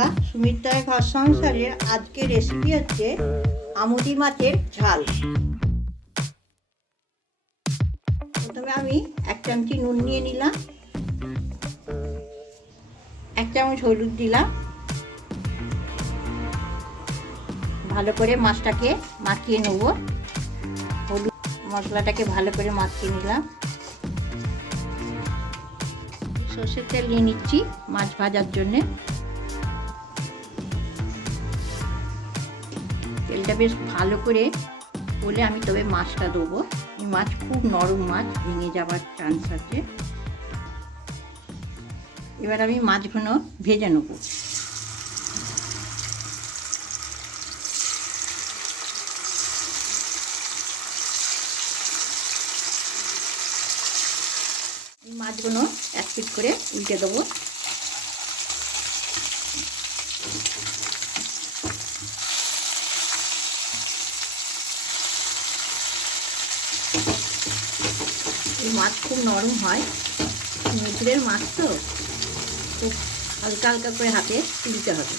বন্ধুরা, সুমিত্রার ঘর সংসারের আজকে রেসিপি হচ্ছে আমুদি মাছের ঝাল। প্রথমে আমি 1 চামচি নুন নিয়ে নিলাম, 1 চামচ হলুদ দিলাম। ভালো করে মাছটাকে মাখিয়ে নেব। হলুদ মশলাটাকে ভালো করে মাখিয়ে নিলাম। সর্ষের তেল নিয়ে নিচ্ছি মাছ ভাজার জন্য। তেলটা বেশ ভালো করে বলে আমি তবে মাছটা দেবো। এই মাছ খুব নরম মাছ, ভেঙে যাওয়ার চান্স আছে। এবার আমি মাছগুলো ভেজে নেব। এই মাছগুলো এক পিট করে উল্টে দেবো। এই মাছ খুব নরম হয়, সমুদ্রের মাছ তো খুব হালকা হালকা করে হাতে তুলতে হবে।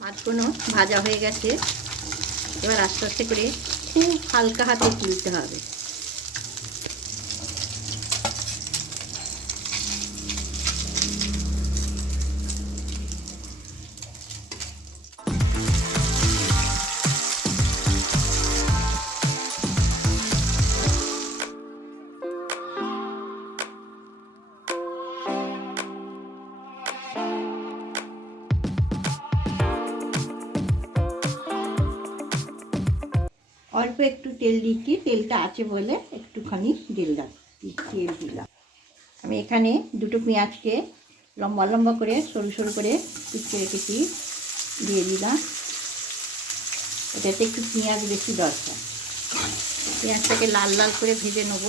মাছগুলো ভাজা হয়ে গেছে। এবার আস্তে আস্তে করে খুব হালকা হাতে তুলতে হবে। অল্প একটু তেল দিচ্ছি, তেলটা আছে বলে একটুখানি তেল দিলাম। আমি এখানে 2টো পেঁয়াজকে লম্বা লম্বা করে সরু সরু করে কুচিয়ে রেখেছি, দিয়ে দিলাম। এটাতে একটু পেঁয়াজ বেশি দরকার। পেঁয়াজটাকে লাল লাল করে ভেজে নেব।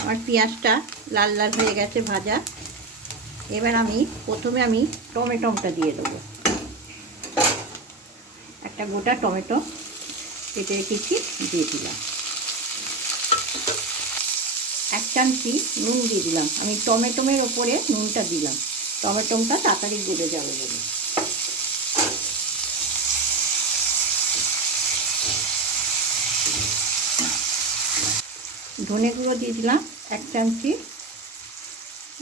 আমার পেঁয়াজটা লাল লাল হয়ে গেছে ভাজা। এবার প্রথমে আমি টমেটোটা দিয়ে দেবো। একটা গোটা টমেটো কেটে রেখেছি, দিয়ে দিলাম। 1 চামচি নুন দিয়ে দিলাম। আমি টমেটোর ওপরে নুনটা দিলাম, টমেটোটা তাড়াতাড়ি গলে যাবে বলে। ধনে গুঁড়ো দিয়ে দিলাম 1 চামচি,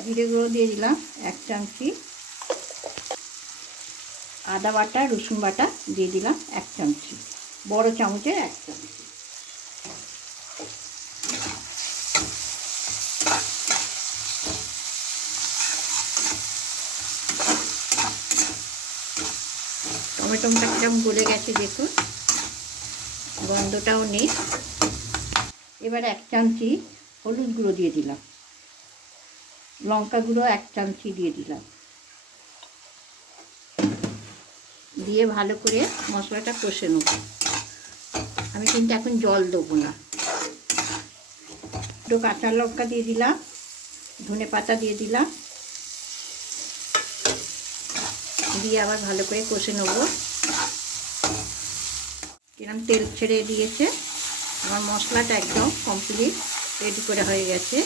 জিরে গুঁড়ো দিয়ে দিলাম 1 চামচি, আদা বাটা রসুন বাটা দিয়ে দিলাম 1 চামচি, বড় চামচের 1 চামচি। টমেটোটা কিরকম গলে গেছে দেখুন, গন্ধটাও নেই। এবার 1 চামচি হলুদ গুঁড়ো দিয়ে দিলাম, লঙ্কা গুঁড়ো 1 চামচি দিয়ে দিলাম। দিয়ে ভালো করে মশলাটা কষে নেব। আমি কিন্তু এখন জল দেবো না। 2 কাঁচা লঙ্কা দিয়ে দিলাম, ধনে পাতা দিয়ে দিলাম, দিয়ে আবার ভালো করে কষে নেব। কিরকম তেল ছেড়ে দিয়েছে। আমার মশলাটা একদম কমপ্লিট রেডি করে হয়ে গেছে।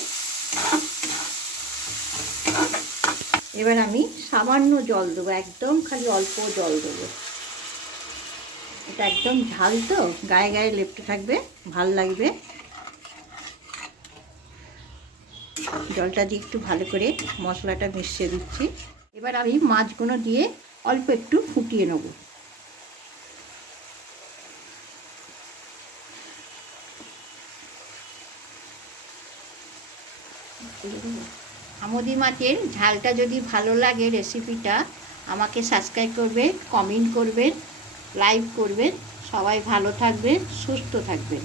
এবার আমি সামান্য জল দেবো, একদম খালি অল্প জল দেবো। এটা একদম ঝাল তো, গায়ে গায়ে লেপটে থাকবে, ভাল লাগবে। জলটা দিয়ে একটু ভালো করে মশলাটা মিশিয়ে দিচ্ছি। এবার আমি মাছগুলো দিয়ে অল্প একটু ফুটিয়ে নেব। আমুদি মাছের ঝালটা যদি ভালো লাগে রেসিপিটা, আমাকে সাবস্ক্রাইব করবেন, কমেন্ট করবেন, লাইক করবেন। সবাই ভালো থাকবেন, সুস্থ থাকবেন।